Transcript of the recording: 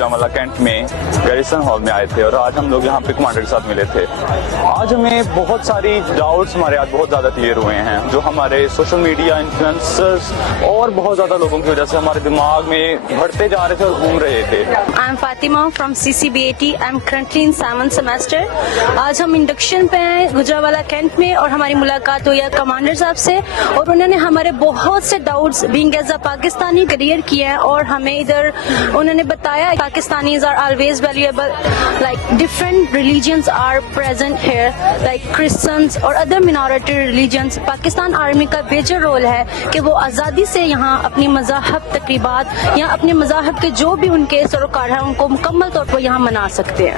Gujranwala cantt में garrison hall में आए थे और आज हम लोग यहाँ पे कमांडर के साथ मिले थे। आज हमें बहुत सारी डाउट्स हमारे आज बहुत ज़्यादा क्लियर हुए हैं, जो हमारे सोशल मीडिया इन्फ्लुएंसर्स और बहुत ज़्यादा लोगों की वजह से हमारे दिमाग में बढ़ते जा रहे थे और घूम रहे थे। I am Fatima from CCBAT। I am currently in 7th semester. आज हम इंडक्शन पे आए गुजरांवाला कैंट में और हमारी मुलाकात हुई है कमांडर साहब से और उन्होंने हमारे बहुत से doubts being as a Pakistani clear किए हैं और हमें इधर उन्होंने बताया Pakistanis are always valuable, like different religions are present here like Christians और other minority religions. Pakistan army का मेजर रोल है कि वो आज़ादी से यहाँ अपनी मज़ाहब तकरीबात या अपने मज़ाहब के जो भी उनके सरोकार हैं उनको मुकम्मल तौर पर यहाँ मना सकते हैं।